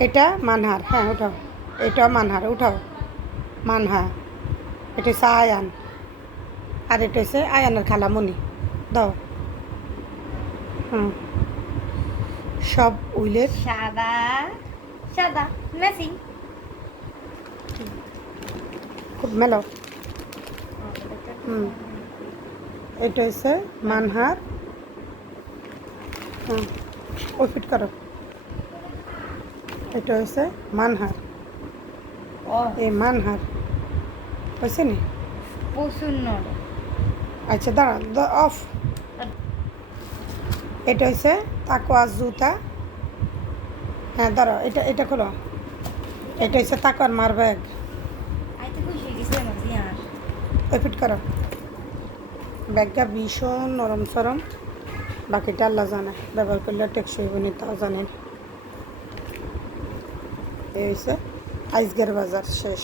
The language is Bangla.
এটা মানহার, হ্যাঁ উঠাও। এটা মানহার, উঠাও। মানহা। এটা হচ্ছে আয়ান। আর এটা হচ্ছে আয়ানের খালামণি। দাও। হুম। সব উইলের সাদা সাদা ম্যাচিং। খুব মেলো। হুম। এটা হচ্ছে মানহার। হুম। ওই ফিট করো। এটা হচ্ছে মানহার। ও এই মানহার হয়েছে নি? প্রচুর নরম। আচ্ছা দাঁড়া, অফ। এটা হচ্ছে তাকোয়া জুতা। হ্যাঁ ধরো, এটা এটা খোলো। এটা হচ্ছে তাকোয়ার মার ব্যাগ। আই তো খুশি হয়ে গেছিলাম আর ওই ফিট করো। ব্যাগটা ভীষণ নরম সরম। বাকিটা আল্লাহ জানে, ব্যবহার করলে টেকসই বনি তাও জানেন। এই হচ্ছে আইসগের বাজার শেষ।